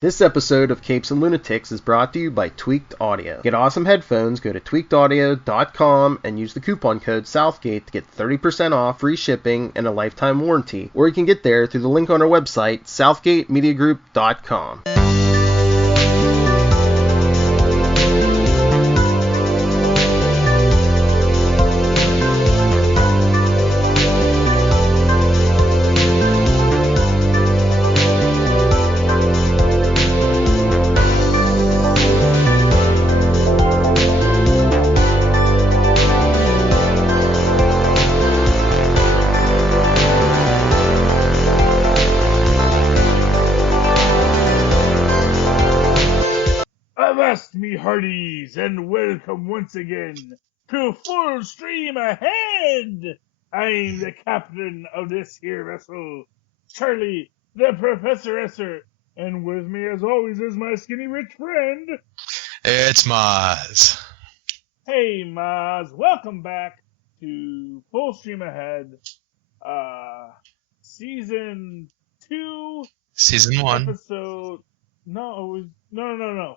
This episode of Capes and Lunatics is brought to you by Tweaked Audio. Get awesome headphones, go to tweakedaudio.com and use the coupon code Southgate to get 30% off, free shipping, and a lifetime warranty. Or you can get there through the link on our website, southgatemediagroup.com. Avast me hearties, and welcome once again to Full Stream Ahead! I'm the captain of this here vessel, Charlie, the Professor Esser, and with me as always is my skinny rich friend. It's Mozz. Hey Mozz, welcome back to Full Stream Ahead, Season 2, Season 1. Episode... No, it was... No.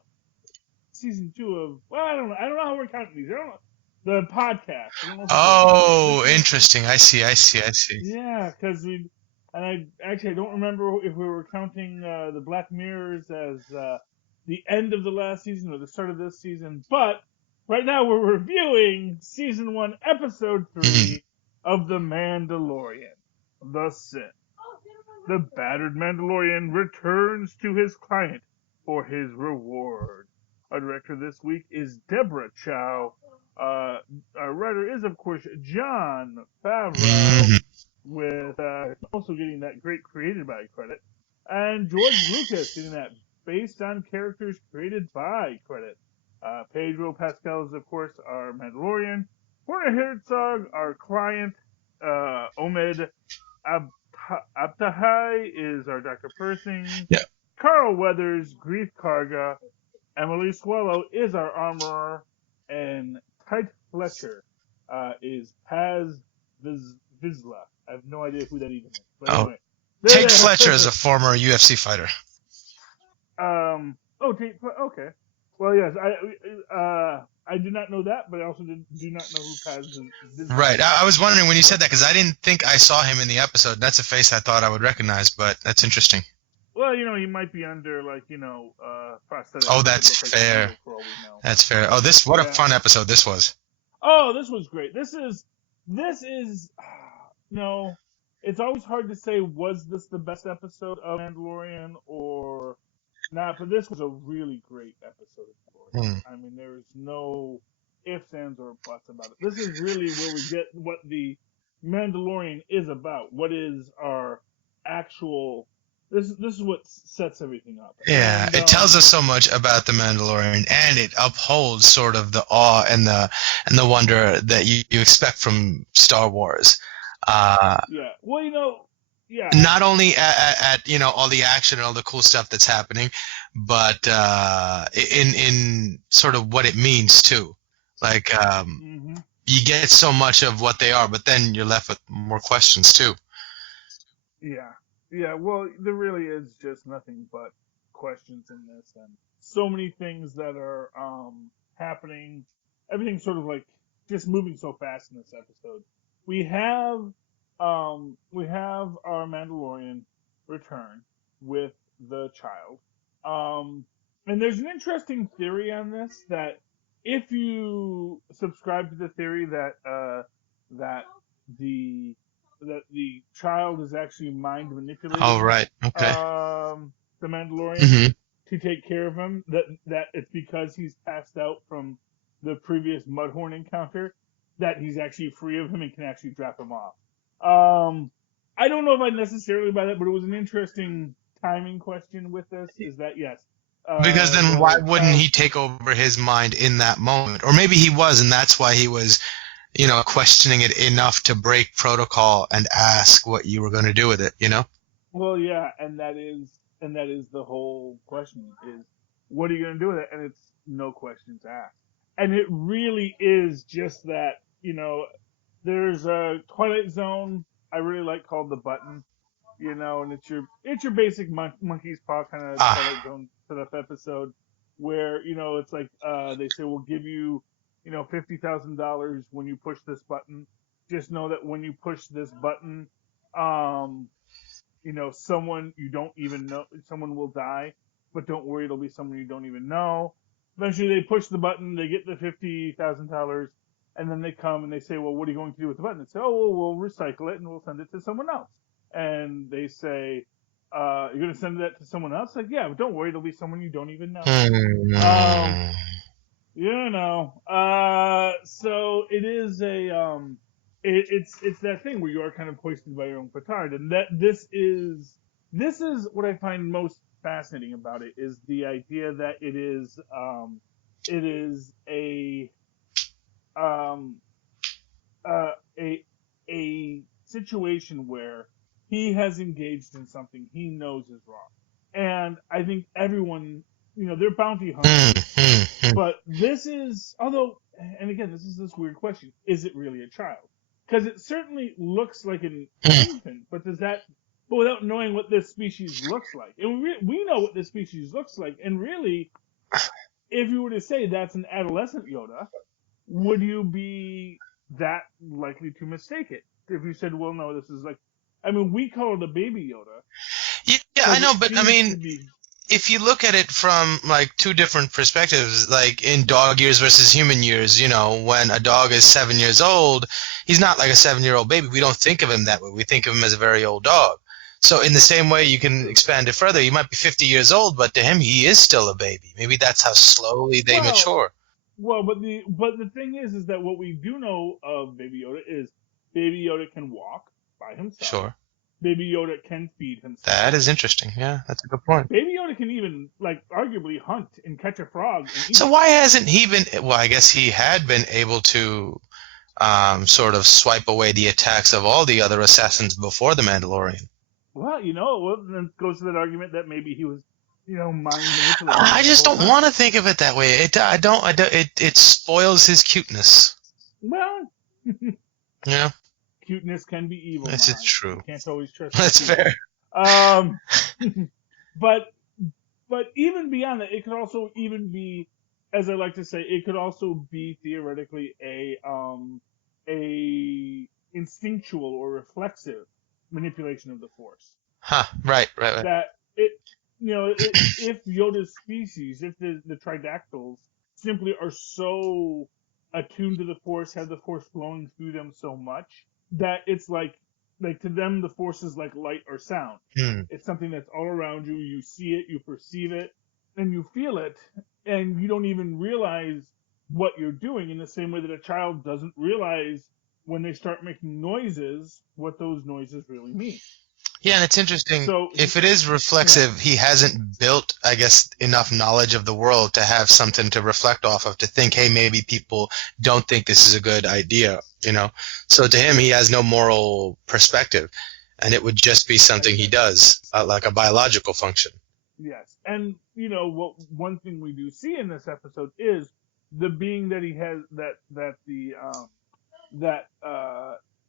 Season 2 of, well, I don't know how we're counting these. I don't know. The podcast. I don't know Oh, interesting. I see. Yeah, because I don't remember if we were counting the Black Mirrors as the end of the last season or the start of this season. But right now we're reviewing Season 1, Episode 3 of The Mandalorian, The Sin. The battered Mandalorian returns to his client for his reward. Our director this week is Deborah Chow. Our writer is, of course, Jon Favreau, with also getting that great created by credit. And George Lucas getting that based on characters created by credit. Pedro Pascal is, of course, our Mandalorian. Werner Herzog, our client. Omid Abtahai is our Dr. Persing. Yeah. Carl Weathers, Grief Karga. Emily Swallow is our armorer, and Tite Fletcher is Paz Vizsla. I have no idea who that even is. But anyway. Tate Fletcher is a former UFC fighter. Okay. Well, yes, I did not know that, but I also do not know who Paz Vizsla is. Right. I was wondering when you said that, because I didn't think I saw him in the episode. That's a face I thought I would recognize, but that's interesting. Well, he might be under, prosthetic. Oh, that's fair. That's fair. Oh, what a fun episode this was. Oh, this was great. This is, it's always hard to say, was this the best episode of Mandalorian or not, but this was a really great episode of Mandalorian. I mean, there's no ifs, ands, or buts about it. This is really where we get what the Mandalorian is about. What is our actual... This is what sets everything up. Yeah, it tells us so much about the Mandalorian, and it upholds sort of the awe and the wonder that you expect from Star Wars. Yeah. Well, yeah. Not only at all the action and all the cool stuff that's happening, but in sort of what it means too. Like you get so much of what they are, but then you're left with more questions too. Yeah. Yeah, well, there really is just nothing but questions in this, and so many things that are happening. Everything's sort of like just moving so fast in this episode. We have our Mandalorian return with the child, and there's an interesting theory on this that if you subscribe to the theory that the child is actually mind manipulating. Oh, right. Okay. The Mandalorian to take care of him. That it's because he's passed out from the previous Mudhorn encounter that he's actually free of him and can actually drop him off. I don't know if I necessarily buy that, but it was an interesting timing question with this. Is that yes? Because then why wouldn't he take over his mind in that moment? Or maybe he was, and that's why he was, questioning it enough to break protocol and ask what you were going to do with it, Well, yeah, and that is the whole question is, what are you going to do with it? And it's no questions asked. And it really is just that, there's a Twilight Zone I really like called The Button. And it's your basic monkey's paw kind of Twilight Zone setup episode where it's like they say we'll give you $50,000 when you push this button. Just know that when you push this button, someone you don't even know, someone will die, but don't worry, it'll be someone you don't even know. Eventually, they push the button, they get the $50,000, and then they come and they say, well, what are you going to do with the button? They say, oh, well, we'll recycle it and we'll send it to someone else. And they say, you're going to send that to someone else? Like, yeah, but don't worry, it'll be someone you don't even know. So it is it's that thing where you are kind of hoisted by your own petard, and that this is what I find most fascinating about it, is the idea that it is a situation where he has engaged in something he knows is wrong. And I think everyone, they're bounty hunters. But this is, and again, this is this weird question, is it really a child? Because it certainly looks like an infant, but without knowing what this species looks like. And we know what this species looks like, and really, if you were to say that's an adolescent Yoda, would you be that likely to mistake it? If you said, well, no, this is we call it a baby Yoda. Yeah, I know, but I mean, if you look at it from two different perspectives, like in dog years versus human years, when a dog is 7 years old, he's not like a 7-year-old baby. We don't think of him that way. We think of him as a very old dog. So in the same way, you can expand it further. He might be 50 years old, but to him, he is still a baby. Maybe that's how slowly they mature. Well, but the thing is that what we do know of Baby Yoda is Baby Yoda can walk by himself. Sure. Baby Yoda can feed himself. That is interesting. Yeah, that's a good point. Baby Yoda can even, arguably hunt and catch a frog. So why hasn't he been... Well, I guess he had been able to sort of swipe away the attacks of all the other assassins before the Mandalorian. Well, then it goes to that argument that maybe he was, mind manipulated. I just don't want to think of it that way. It spoils his cuteness. Well... Yeah. Cuteness can be evil. This is true. You can't always trust. That's fair. But even beyond that, it could also even be, as I like to say, it could also be theoretically a instinctual or reflexive manipulation of the Force. Huh. Right. That if Yoda's species, if the Tridactyls simply are so attuned to the Force, have the Force flowing through them so much, that it's like to them the Force is like light or sound. It's something that's all around you. You see it, you perceive it, and you feel it, and you don't even realize what you're doing, in the same way that a child doesn't realize when they start making noises what those noises really mean. Yeah, and it's interesting. So, if it is reflexive, he hasn't built, I guess, enough knowledge of the world to have something to reflect off of, to think, hey, maybe people don't think this is a good idea, So to him, he has no moral perspective, and it would just be something he does, like a biological function. Yes, and, what one thing we do see in this episode is the being that he has, that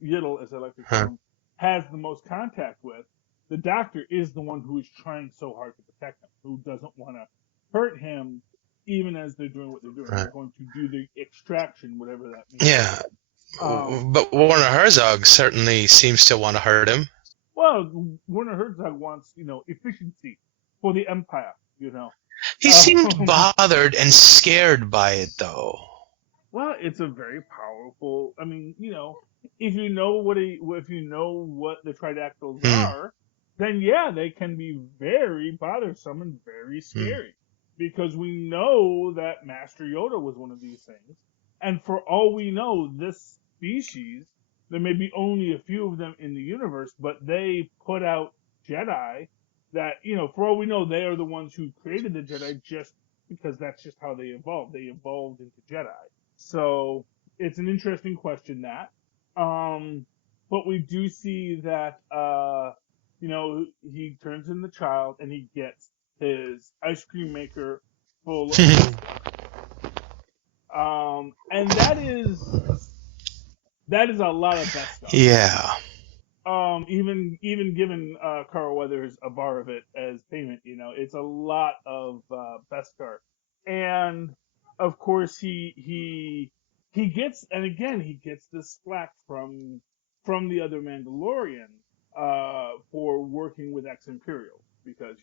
Yiddle, as I like to call him, has the most contact with. The doctor is the one who is trying so hard to protect him, who doesn't want to hurt him, even as they're doing what they're doing. They're going to do the extraction, whatever that means. Yeah, but Werner Herzog certainly seems to want to hurt him. Well, Werner Herzog wants, efficiency for the Empire, He seemed bothered and scared by it, though. Well, it's a very powerful. I mean, if you know what the Tridactyls are, then yeah, they can be very bothersome and very scary. Because we know that Master Yoda was one of these things, and for all we know, this species, there may be only a few of them in the universe, but they put out Jedi that, for all we know, they are the ones who created the Jedi, just because that's just how they evolved. They evolved into Jedi. So it's an interesting question, that. But we do see that, he turns in the child and he gets his ice cream maker full of and that is a lot of best stuff. Yeah. even giving Carl Weathers a bar of it as payment, it's a lot of Beskar, and of course he gets, and again he gets this slack from the other Mandalorians for working with ex Imperials because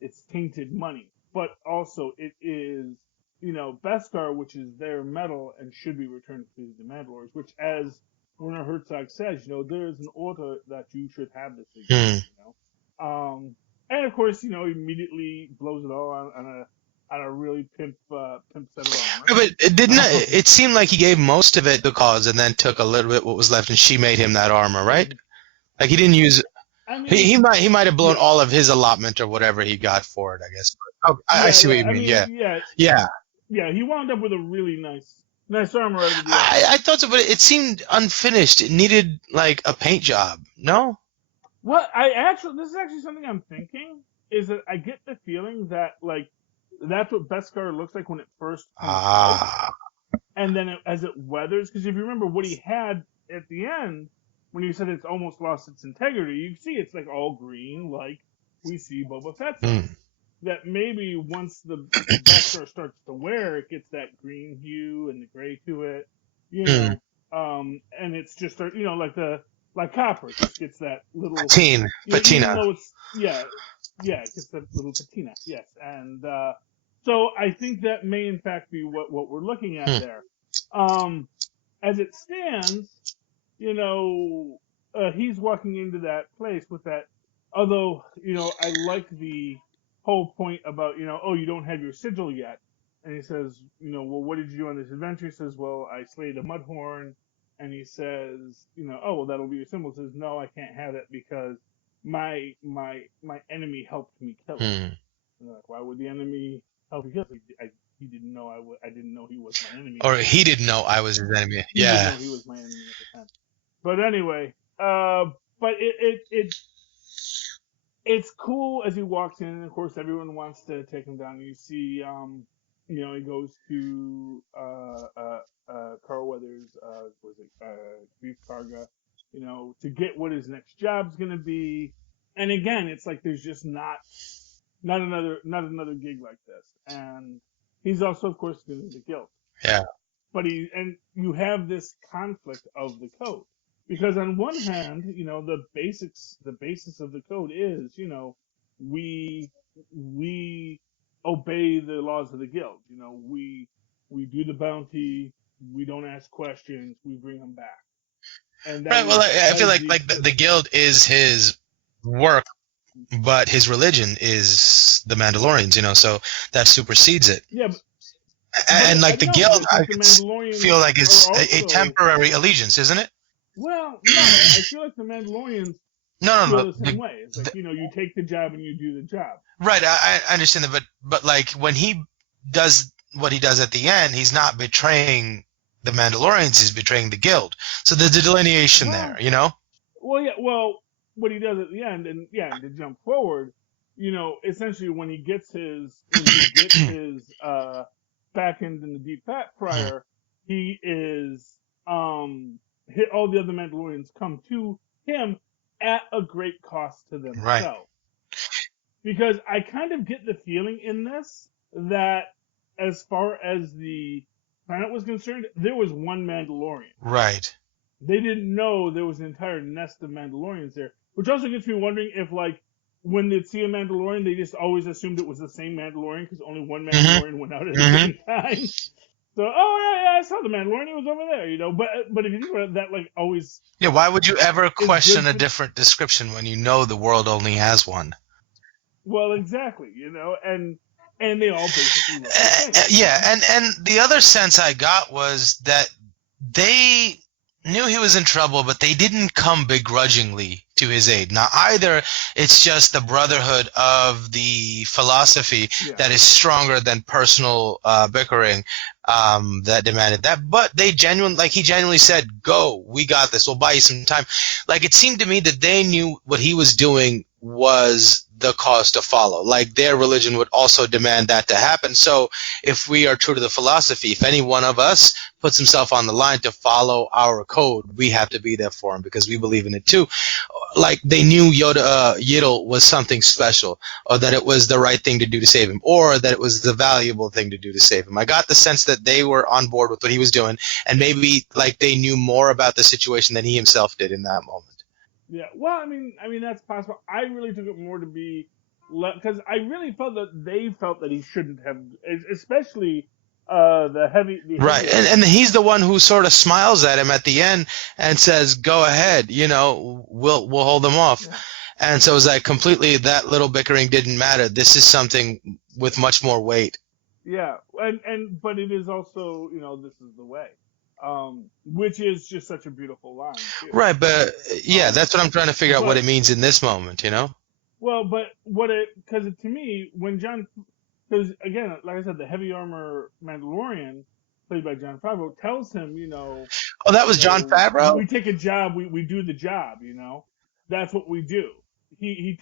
it's tainted money, but also it is Beskar, which is their metal and should be returned to the Mandalorians, which as Werner Herzog says, there is an order that you should have this again, and of course, he immediately blows it all on a really pimp set of armor. Yeah, but it seemed like he gave most of it to the cause and then took a little bit what was left, and she made him that armor, right? Like he didn't use. I mean, he might have blown all of his allotment or whatever he got for it, I guess. I see what you mean. Yeah, he wound up with a really nice armor out of the I thought so, but it seemed unfinished. It needed like a paint job. No? Well, this is actually something I'm thinking, is that I get the feeling that like that's what Beskar looks like when it first comes out. And then as it weathers, because if you remember what he had at the end, when he said it's almost lost its integrity, you see it's like all green, like we see Boba Fett's. That maybe once the Beskar starts to wear, it gets that green hue and the gray to it, and it's just like copper, it just gets that little patina. It gets that little patina, yes, and so I think that may in fact be what we're looking at there. As it stands, he's walking into that place with that. Although I like the whole point about, you don't have your sigil yet. And he says, well, what did you do on this adventure? He says, well, I slayed a mudhorn. And he says, oh, well, that'll be your symbol. He says, no, I can't have it because my enemy helped me kill it. Like, why would the enemy help you kill it? He didn't know I didn't know he was my enemy. Or he didn't know I was his enemy. He didn't know he was my enemy at the time. But anyway, but it's cool as he walks in, and of course everyone wants to take him down. You see, he goes to Carl Weathers, Grief Karga, to get what his next job's gonna be. And again, it's like there's just not another gig like this. And he's also, of course, doing the guild. Yeah. But you have this conflict of the code. Because on one hand, the basis of the code is, we obey the laws of the guild. We do the bounty, we don't ask questions, we bring them back. And right. Well, I feel like the guild is his work, but his religion is the Mandalorians. So that supersedes it. Yeah. And like the guild, I feel like is a temporary allegiance, isn't it? Well, no, I feel like the Mandalorians feel the same way. It's like, you take the job and you do the job. Right, I understand that, but like when he does what he does at the end, he's not betraying the Mandalorians, he's betraying the guild. So there's a delineation there, Well, yeah, what he does at the end, and to jump forward, essentially when he gets his back end in the deep fat fryer, he is all the other Mandalorians come to him at a great cost to themselves. Right. Because I kind of get the feeling in this that as far as the planet was concerned, there was one Mandalorian. Right. They didn't know there was an entire nest of Mandalorians there, which also gets me wondering if, like, when they'd see a Mandalorian, they just always assumed it was the same Mandalorian because only one Mandalorian went out at the same time. So, I saw the Mandalorian. He was over there, But if you think about it, that like always. Yeah, why would you ever question a different description when you know the world only has one? Well, exactly, and they all basically look the same. Yeah, and the other sense I got was that they knew he was in trouble, but they didn't come begrudgingly to his aid. Now, either it's just the brotherhood of the philosophy that is stronger than personal bickering that demanded that, but he genuinely said, go, we got this, we'll buy you some time. Like, it seemed to me that they knew what he was doing was the cause to follow. Like their religion would also demand that to happen. So if we are true to the philosophy, if any one of us puts himself on the line to follow our code, we have to be there for him because we believe in it too. Like they knew Yiddle was something special, or that it was the right thing to do to save him, or that it was the valuable thing to do to save him. I got the sense that they were on board with what he was doing, and maybe like they knew more about the situation than he himself did in that moment. Yeah, well, I mean that's possible. I really took it more to be because I really felt that they felt that he shouldn't have, especially the heavy. Right, and he's the one who sort of smiles at him at the end and says, "Go ahead, we'll hold them off." Yeah. And so it was like completely that little bickering didn't matter. This is something with much more weight. Yeah, but it is also this is the way, which is just such a beautiful line too. Right, but yeah, that's what I'm trying to figure out what it means in this moment, Well, but because to me when John. Because again, like I said, the heavy armor Mandalorian, played by Jon Favreau, tells him, Oh, that was Jon Favreau? We take a job, we do the job, That's what we do. He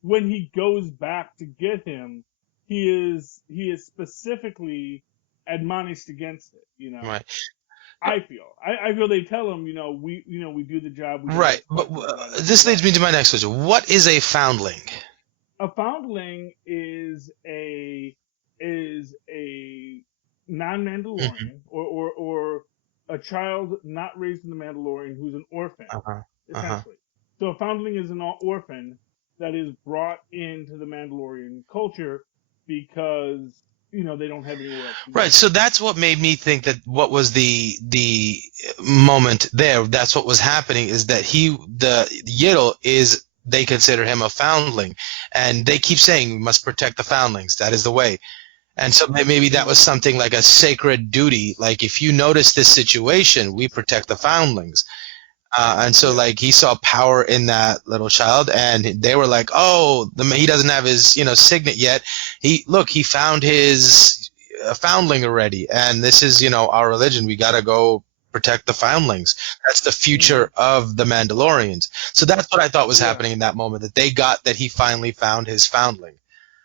when he goes back to get him, he is specifically admonished against it, Right. I feel they tell him, we do the job. Right, but this leads me to my next question. What is a foundling? A foundling is a non-Mandalorian or a child not raised in the Mandalorian who's an orphan, essentially. So a foundling is an orphan that is brought into the Mandalorian culture because they don't have anywhere else to go. Right, so that's what made me think that what was the moment there. That's what was happening is that the Yiddle is. They consider him a foundling, and they keep saying we must protect the foundlings. That is the way. And so maybe that was something like a sacred duty. Like if you notice this situation, we protect the foundlings. And so like he saw power in that little child, and they were like, oh, he doesn't have his signet yet. He found his foundling already, and this is our religion. We got to go protect the foundlings. That's the future of the Mandalorians. So that's what I thought was happening in that moment, that they got that he finally found his foundling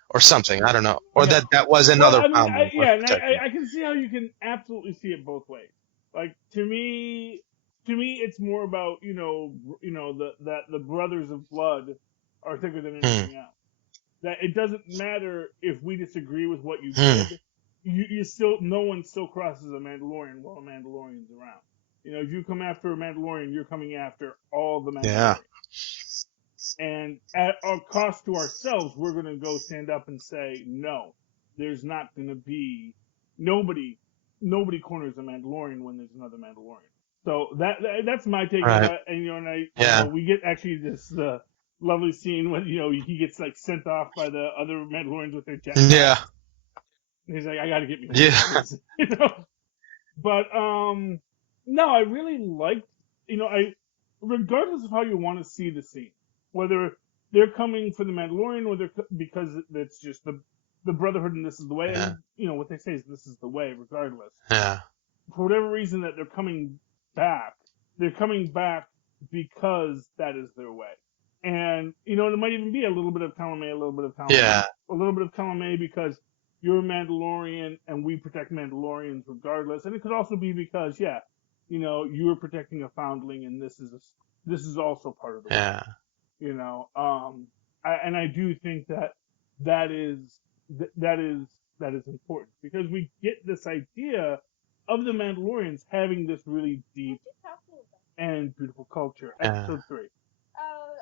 or something. I don't know. Or that was another foundling. I can see how you can absolutely see it both ways. Like to me it's more about, that the brothers of blood are thicker than anything else. That it doesn't matter if we disagree with what you did. You still, no one still crosses a Mandalorian while a Mandalorian's around. If you come after a Mandalorian, you're coming after all the Mandalorians. Yeah. And at our cost to ourselves, we're going to go stand up and say, no, there's not going to be, nobody corners a Mandalorian when there's another Mandalorian. So that's my take on it. And, we get actually this lovely scene when, he gets like sent off by the other Mandalorians with their jetpacks. Yeah. He's like, I got to get me. Yeah. But no, I really liked. Regardless of how you want to see the scene, whether they're coming for the Mandalorian, or because it's just the Brotherhood and this is the way. Yeah. And, what they say is this is the way, regardless. Yeah. For whatever reason that they're coming back because that is their way. And it might even be a little bit of column A, a little bit of column A, a little bit of column A because you're a Mandalorian and we protect Mandalorians regardless. And it could also be because, you're protecting a foundling and this is also part of the way. I do think that is important because we get this idea of the Mandalorians having this really deep and beautiful culture. Episode 3.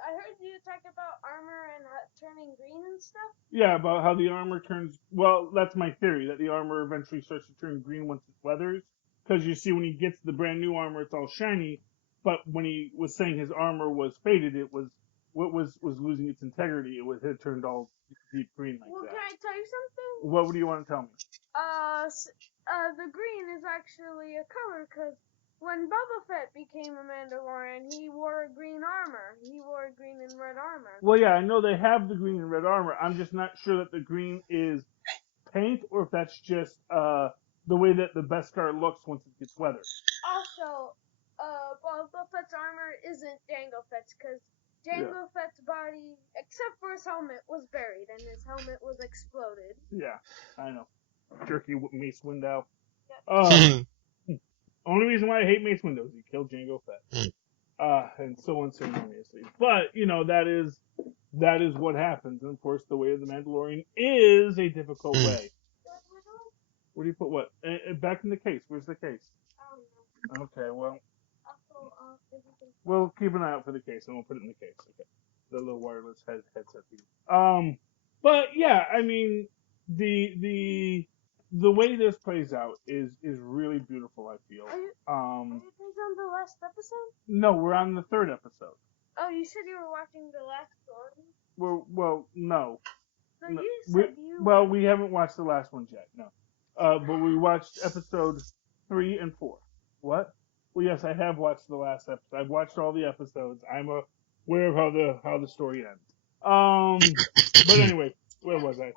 I heard you talk about armor and turning green and stuff. Yeah, about how the armor turns. Well, that's my theory, that the armor eventually starts to turn green once it weathers. Because you see, when he gets the brand new armor, it's all shiny. But when he was saying his armor was faded, it was losing its integrity. It had turned all deep green like that. Can I tell you something? What do you want to tell me? The green is actually a color because when Boba Fett became a Mandalorian, he wore green armor. He wore green and red armor. Well, yeah, I know they have the green and red armor. I'm just not sure that the green is paint or if that's just the way that the Beskar looks once it gets weathered. Also, Boba Fett's armor isn't Jango Fett's because Jango Fett's body, except for his helmet, was buried, and his helmet was exploded. Yeah, I know. Jerky Mace Windu. Mm. Only reason why I hate Mace Windu is he killed Jango Fett. And so unceremoniously. But, that is what happens. And of course, the way of the Mandalorian is a difficult way. Where do you put what? Back in the case. Where's the case? Okay, well. We'll keep an eye out for the case, and we'll put it in the case. Okay. The little wireless headset piece. But yeah, I mean, the way this plays out is really beautiful. I feel. Are you on the last episode? No, we're on the third episode. Oh, you said you were watching the last one. Well, no. No, you said you. Well, we haven't watched the last one yet. No. But we watched episode 3 and 4. What? Well, yes, I have watched the last episode. I've watched all the episodes. I'm aware of how the story ends. But anyway, where was I?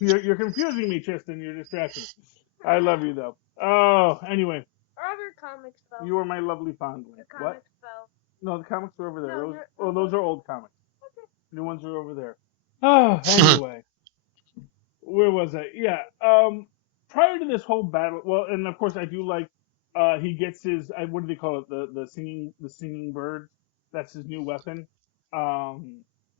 You're confusing me, Tristan. You're distracting me. I love you though. Oh, anyway. Our other comics fell. You are my lovely fondling. The comics fell. No, the comics are over there. No, those are old comics. Okay. New ones are over there. Oh, anyway. Where was I? Yeah. Prior to this whole battle, well, and of course I do like. He gets his, what do they call it? The singing bird. That's his new weapon,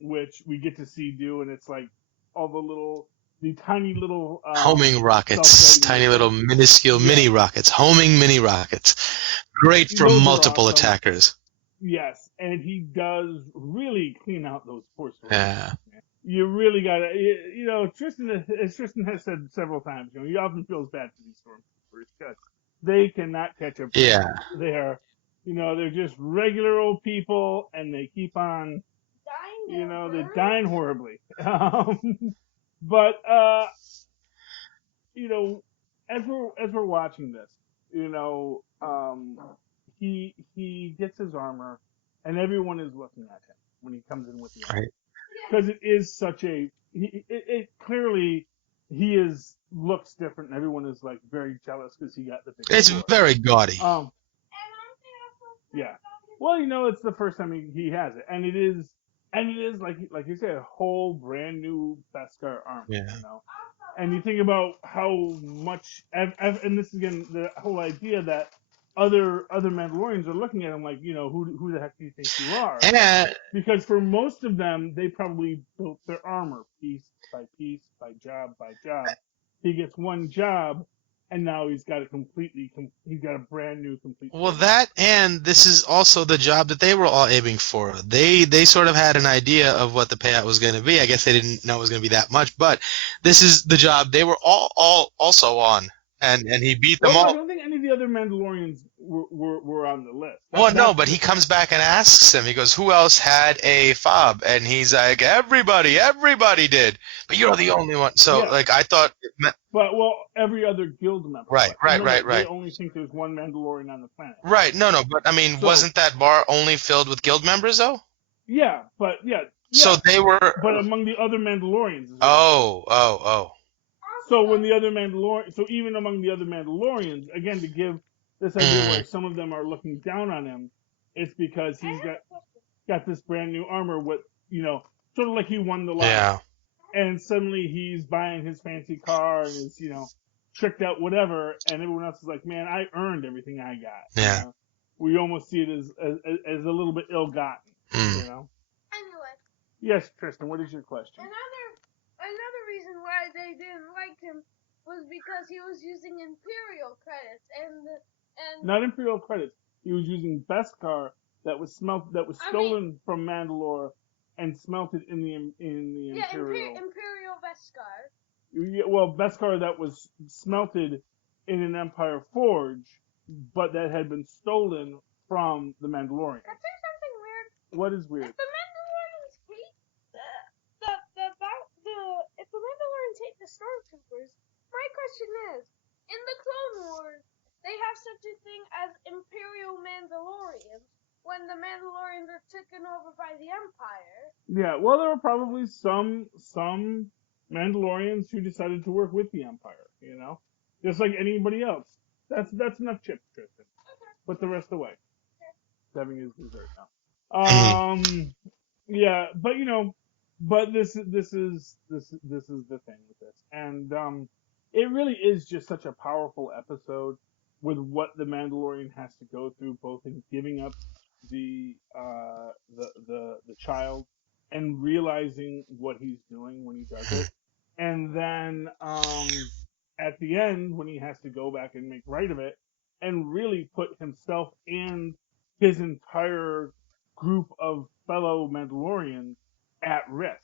which we get to see do, and it's like all the tiny little homing rockets, tiny little minuscule mini rockets, homing mini rockets, great for multiple attackers. Yes, and he does really clean out those force. Yeah. You really gotta, Tristan, as Tristan has said several times, he often feels bad for these stormtroopers because they cannot catch up. Yeah. They're just regular old people, and they keep on, they're dying horribly. But as we're watching this, he gets his armor, and everyone is looking at him when he comes in with the armor. Right. Because it is such it clearly looks different, and everyone is like very jealous because he got the big. It's very gaudy. Yeah. Well, it's the first time he has it, and it is like you said, a whole brand new Beskar armor. Yeah. And you think about how much, and this is again the whole idea that other Mandalorians are looking at him like, who the heck do you think you are? Because for most of them, they probably built their armor piece by piece, by job by job. He gets one job, and now he's got a brand new complete. Well, that, and this is also the job that they were all aiming for. They sort of had an idea of what the payout was going to be. I guess they didn't know it was going to be that much, but this is the job they were all also on. And he beat them all. I don't think any of the other Mandalorians were on the list. No, but he comes back and asks him. He goes, "Who else had a fob?" And he's like, "Everybody did, but you're the only one." So, I thought. But every other guild member. Right. They only think there's one Mandalorian on the planet. Right. No, but I mean, wasn't that bar only filled with guild members though? Yeah, but yeah. So they were. But among the other Mandalorians. Oh. So even among the other Mandalorians, again, to give this idea where some of them are looking down on him, it's because he's got this brand new armor with, sort of like he won the lottery. Yeah. And suddenly he's buying his fancy car and is, tricked out whatever, and everyone else is like, man, I earned everything I got. Yeah. We almost see it as a little bit ill-gotten, Anyway. Yes, Tristan, what is your question? Another reason why they didn't like him was because he was using Imperial credits and not Imperial credits. He was using Beskar that was stolen from Mandalore and smelted in the Imperial. Imperial Beskar. Yeah, well, Beskar that was smelted in an Empire forge, but that had been stolen from the Mandalorian. Can I say something weird? What is weird? If the Mandalorians hate if the Mandalorians hate the Stormtroopers, my question is, in the Clone Wars, they have such a thing as Imperial Mandalorians when the Mandalorians are taken over by the Empire. Yeah, well, there were probably some Mandalorians who decided to work with the Empire, just like anybody else. That's enough chips, Tristan. Okay. Put the rest away. He's having his dessert now. Yeah, but but this is the thing with this, and it really is just such a powerful episode with what the Mandalorian has to go through, both in giving up the child and realizing what he's doing when he does it, and then at the end when he has to go back and make right of it, and really put himself and his entire group of fellow Mandalorians at risk.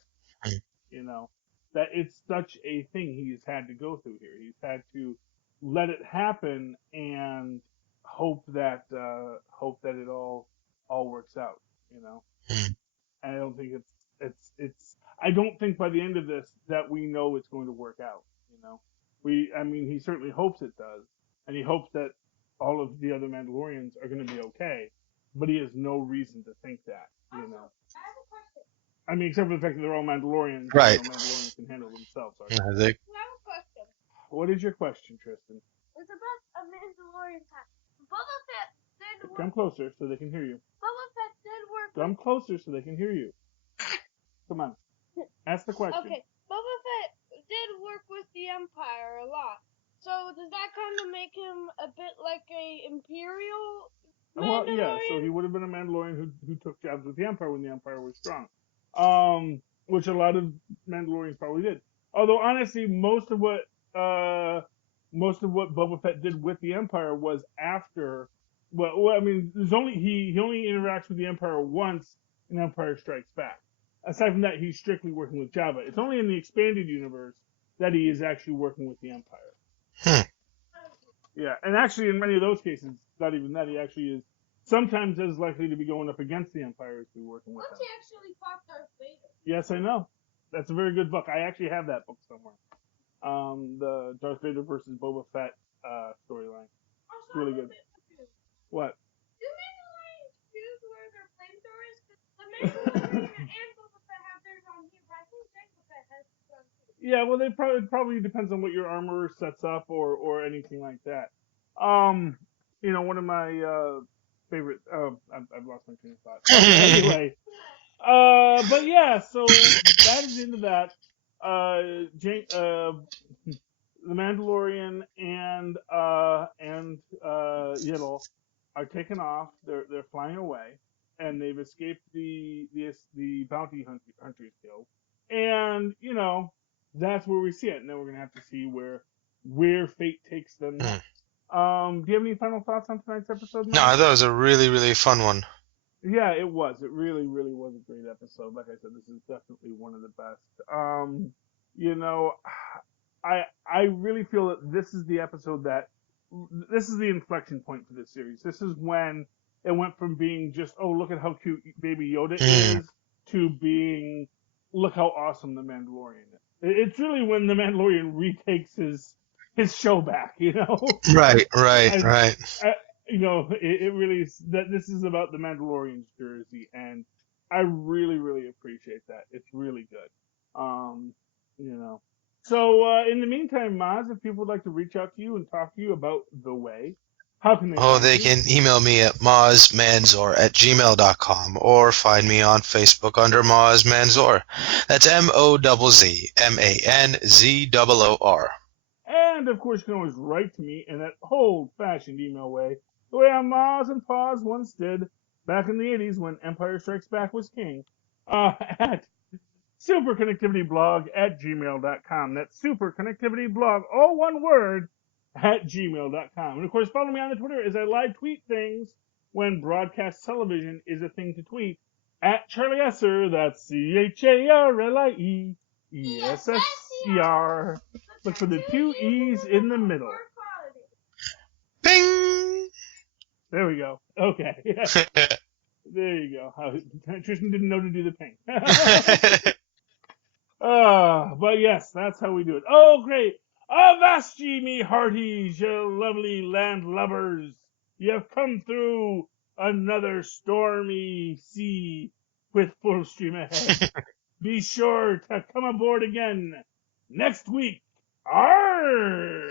You know, that it's such a thing he's had to go through here. He's had to let it happen and hope that it all works out. You know, and I don't think it's. I don't think by the end of this that we know it's going to work out. You know, I mean, he certainly hopes it does, and he hopes that all of the other Mandalorians are going to be okay, but he has no reason to think that. You know. I have a question. I mean, except for the fact that they're all Mandalorians, Right. and Mandalorians can handle themselves. I think. I have a question. What is your question, Tristan? It's about a Mandalorian time. Boba Fett did Come work. closer so they can hear you. Boba Fett did work. Come closer so they can hear you. Come on. Ask the question. Okay, Boba Fett did work with the Empire a lot. So does that kind of make him a bit like a Imperial Well, Mandalorian? yeah. So he would have been a Mandalorian who took jobs with the Empire when the Empire was strong. Which a lot of Mandalorians probably did. Although honestly, most of what Boba Fett did with the Empire was after. Well, I mean, he only interacts with the Empire once in Empire Strikes Back. Aside from that, he's strictly working with Jabba. It's only in the expanded universe that he is actually working with the Empire. Yeah, and actually, in many of those cases, not even that, he actually is sometimes as likely to be going up against the Empire as to be working with Once them. he actually fought Darth Vader. Yes, I know. That's a very good book. I actually have that book somewhere. The Darth Vader versus Boba Fett storyline. It's really good. What? Do Mandalorians choose where their flamethrower is? Because the Mandalorian and Boba Fett have theirs on here, but I think Jango Fett has his on too. Yeah, well, they probably depends on what your armor sets up or anything like that. One of my favorite. I've lost my train of thought. Anyway, but yeah, so that is into that. The Mandalorian and Yiddle are taken off. They're flying away, and they've escaped the bounty hunters guild. And that's where we see it. And then we're gonna have to see where fate takes them next. Do you have any final thoughts on tonight's episode, Mike? No, I thought it was a really, really fun one. Yeah, it was. It really, really was a great episode. Like I said, this is definitely one of the best. I really feel that this is the episode this is the inflection point for this series. This is when it went from being just, oh, look at how cute Baby Yoda is, to being, look how awesome the Mandalorian is. It's really when the Mandalorian retakes his show back, Right. It really is that this is about the Mandalorian's jersey, and I really, really appreciate that. It's really good. So in the meantime, Mozz, if people would like to reach out to you and talk to you about The Way, how can they? They can email me at mozzmanzor@gmail.com or find me on Facebook under Mozz Manzor. That's MOZZMANZOOR. And of course, you can always write to me in that old-fashioned email way, the way our Mozz and Paws once did back in the 80s when Empire Strikes Back was king, at superconnectivityblog@gmail.com. That's superconnectivityblog, all one word, @gmail.com. And of course, follow me on the Twitter as I live tweet things when broadcast television is a thing to tweet, @Charlie Esser. That's CharlieEsser. Look for the 2 E's in the middle. Bing! There we go. Okay. There you go. Tristan didn't know to do the ping. But yes, that's how we do it. Oh, great. Avast ye, me hearties, ye lovely land lubbers. Ye have come through another stormy sea with full stream ahead. Be sure to come aboard again next week. Arr!